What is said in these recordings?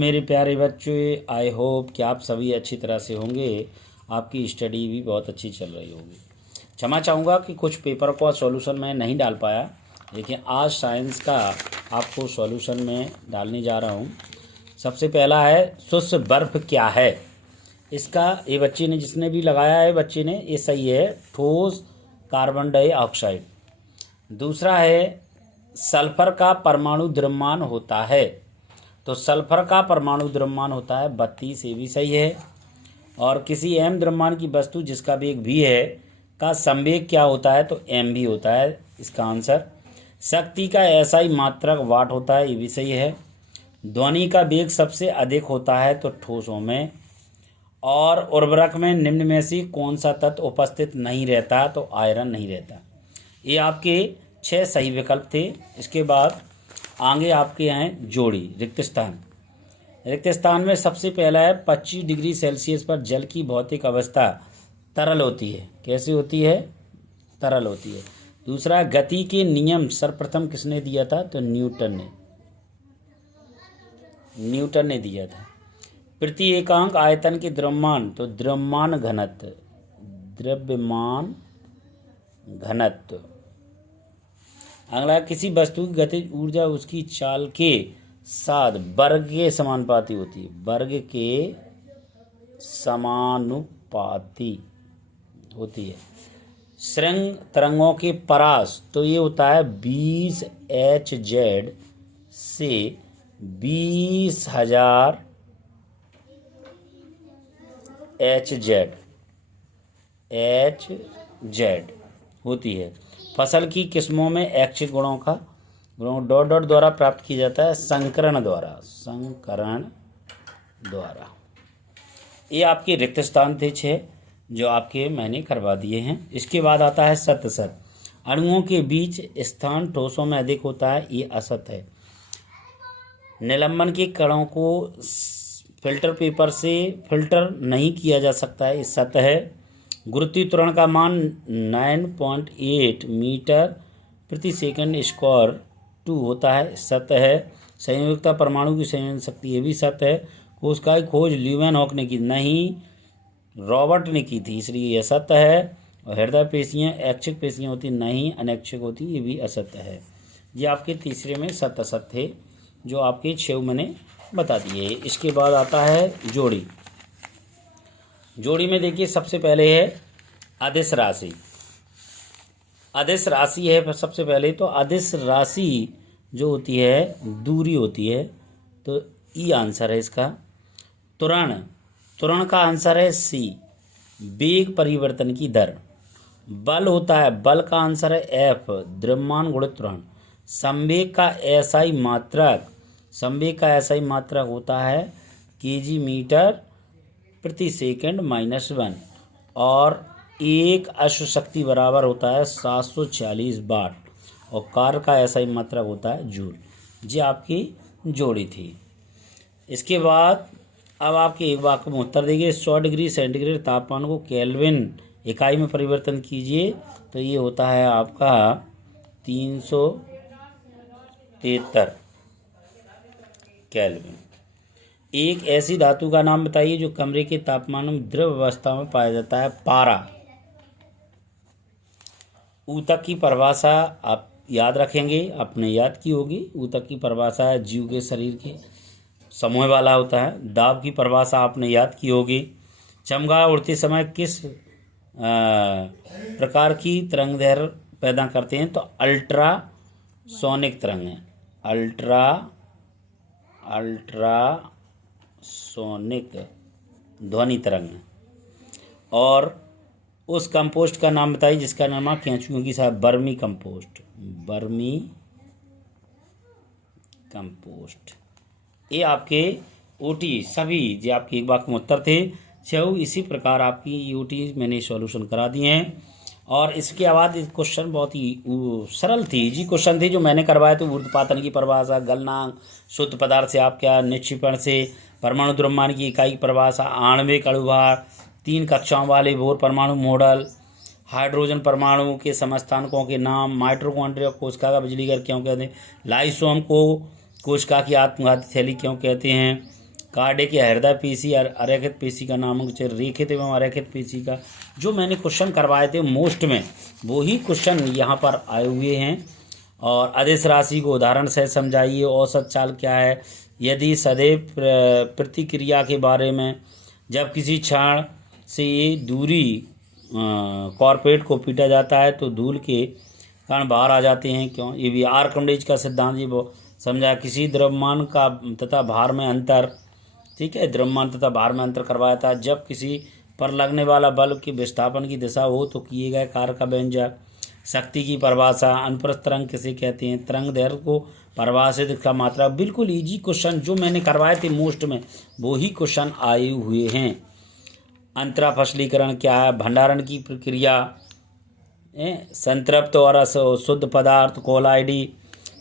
मेरे प्यारे बच्चे, आई होप कि आप सभी अच्छी तरह से होंगे। आपकी स्टडी भी बहुत अच्छी चल रही होगी। क्षमा चाहूँगा कि कुछ पेपर का सॉल्यूशन मैं नहीं डाल पाया, लेकिन आज साइंस का आपको सॉल्यूशन में डालने जा रहा हूँ। सबसे पहला है शुष्क बर्फ़ क्या है। इसका ये बच्चे ने जिसने भी लगाया है बच्चे ने ये सही है, ठोस कार्बन डाइऑक्साइड। दूसरा है सल्फर का परमाणु द्रव्यमान होता है, तो सल्फर का परमाणु द्रव्यमान होता है 32, ये भी सही है। और किसी एम द्रव्यमान की वस्तु जिसका वेग v है का संवेग क्या होता है, तो m भी होता है इसका आंसर। शक्ति का SI मात्रक वाट होता है, ये भी सही है। ध्वनि का वेग सबसे अधिक होता है तो ठोसों में। और उर्वरक में निम्न में से कौन सा तत्व उपस्थित नहीं रहता, तो आयरन नहीं रहता। ये आपके 6 सही विकल्प थे। इसके बाद आगे आपके हैं जोड़ी रिक्त स्थान। रिक्त स्थान में सबसे पहला है 25 डिग्री सेल्सियस पर जल की भौतिक अवस्था तरल होती है। कैसी होती है? तरल होती है। दूसरा, गति के नियम सर्वप्रथम किसने दिया था, तो न्यूटन ने दिया था। प्रति एकांक आयतन के द्रव्यमान, तो द्रव्यमान घनत्व। अगला, किसी वस्तु की गतिज ऊर्जा उसकी चाल के साथ वर्ग के समानुपाती होती है। वर्ग के समानुपाती होती है। श्रृंग तरंगों के परास, तो ये होता है 20 Hz से 20,000 Hz होती है। फसल की किस्मों में ऐच्छिक गुणों का डॉट द्वारा प्राप्त किया जाता है, संकरण द्वारा। ये आपके रिक्त स्थान थे 6 जो आपके मैंने करवा दिए हैं। इसके बाद आता है सत। अणुओं के बीच स्थान ठोसों में अधिक होता है, ये असत है। निलंबन के कणों को फिल्टर पेपर से फिल्टर नहीं किया जा सकता है, ये सत है। गुरुत्वीय त्वरण का मान 9.8 मीटर प्रति सेकंड स्क्वायर 2 होता है, सत्य है। संयोजकता परमाणु की संयोजन शक्ति, ये भी सत्य है। कोशिका की खोज ल्यूवेनहॉक ने की, नहीं रॉबर्ट ने की थी, इसलिए यह सत्य है। और हृदय पेशियाँ ऐच्छिक पेशियाँ होती, नहीं अनैच्छिक होती, ये भी असत्य है। ये आपके तीसरे में सत्य असत्य थे जो आपके 6 मैंने बता दिए। इसके बाद आता है जोड़ी। जोड़ी में देखिए सबसे पहले है अदिश राशि। अदिश राशि है सबसे पहले, तो अदिश राशि जो होती है दूरी होती है, तो ई आंसर है इसका। त्वरण का आंसर है सी, वेग परिवर्तन की दर। बल होता है, बल का आंसर है एफ, द्रव्यमान गुणित त्वरण। संवेग का SI मात्रक होता है kg मीटर प्रति सेकंड -1। और एक अश्व शक्ति बराबर होता है 746 वाट। और कार्य का SI मात्रक होता है जूल। ये आपकी जोड़ी थी। इसके बाद अब आपके एक वाक्य में उत्तर देंगे। 100 डिग्री सेंटीग्रेड तापमान को केल्विन इकाई में परिवर्तन कीजिए, तो ये होता है आपका 373 केल्विन। एक ऐसी धातु का नाम बताइए जो कमरे के तापमान में द्रव अवस्था में पाया जाता है, पारा। ऊतक की परिभाषा आप याद रखेंगे, आपने याद की होगी। ऊतक की परिभाषा है जीव के शरीर के समूह वाला होता है। दाब की परिभाषा आपने याद की होगी। चमगादड़ उड़ते समय किस प्रकार की तरंग दैर्घ्य पैदा करते हैं, तो अल्ट्रासोनिक तरंग है, अल्ट्रासोनिक ध्वनि तरंग। और उस कंपोस्ट का नाम बताइए जिसका नाम है केंचुओं की साथ, बर्मी कंपोस्ट। ये आपके ओटी सभी जो आपके एक वाक्य में उत्तर थे 6। इसी प्रकार आपकी ओटी मैंने सॉल्यूशन करा दिए हैं। और इसके बाद क्वेश्चन बहुत ही सरल थी, इजी क्वेश्चन थे जो मैंने करवाए थे। ऊर्ध्वपातन की परिभाषा, गलनांक, शुद्ध पदार्थ से आप क्या, निक्षेपण से, परमाणु द्रव्यमान की इकाई की परिभाषा, आणविक अणुभार, 3 कक्षाओं वाले बोर परमाणु मॉडल, हाइड्रोजन परमाणु के समस्थानिकों के नाम, माइटोकॉन्ड्रिया कोशिका का बिजली घर क्यों कहते हैं, लाइसोम को कोशिका की आत्मघाती थैली क्यों कहते हैं, कार्डिक या हृदय पेशी और अरेखित पेशी का नामक रेखित एवं अरेखित पेशी का जो मैंने क्वेश्चन करवाए थे मोस्ट में, वही क्वेश्चन यहाँ पर आए हुए हैं। और अदिश राशि को उदाहरण से समझाइए, औसत चाल क्या है, यदि सदैव प्रतिक्रिया के बारे में, जब किसी क्षण से दूरी कॉर्पोरेट को पीटा जाता है तो धूल के कारण बाहर आ जाते हैं, क्यों। ये भी आर्किमिडीज का सिद्धांत ये वो समझा। किसी द्रव्यमान का तथा भार में अंतर, ठीक है, द्रव्यमान तथा भार में अंतर करवाया था। जब किसी पर लगने वाला बल के विस्थापन की दिशा हो तो किए गए कार्य का व्यंजक। शक्ति की परिभाषा, अनुप्रस्थ तरंग किसे कहते हैं, तरंग दैर्घ्य को परिभाषित का मात्रा। बिल्कुल इजी क्वेश्चन जो मैंने करवाए थे मोस्ट में, वो ही क्वेश्चन आए हुए हैं। अंतरा फसलीकरण क्या है, भंडारण की प्रक्रिया, संतृप्त और शुद्ध पदार्थ कोलाइडी,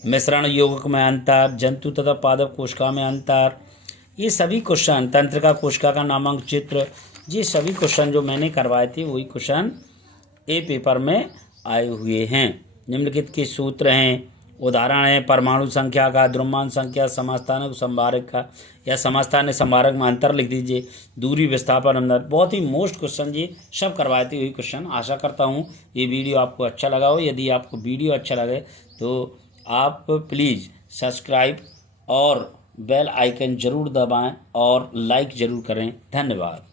मिश्रण यौगिक में अंतर, जंतु तथा पादप कोशिका में अंतर, ये सभी क्वेश्चन, तंत्रिका कोशिका का नामक चित्र, ये सभी क्वेश्चन जो मैंने करवाए थे वही क्वेश्चन ए पेपर में आए हुए हैं। निम्नलिखित के सूत्र हैं, उदाहरण है परमाणु संख्या का, द्रव्यमान संख्या, समस्थानिक संभारक का या समस्थानिक संभारक में अंतर लिख दीजिए, दूरी विस्थापन अंदर। बहुत ही मोस्ट क्वेश्चन ये सब करवाए थे वही क्वेश्चन। आशा करता हूँ ये वीडियो आपको अच्छा लगा हो। यदि आपको वीडियो अच्छा लगे तो आप प्लीज़ सब्सक्राइब और बेल आइकन जरूर दबाएं और लाइक ज़रूर करें। धन्यवाद।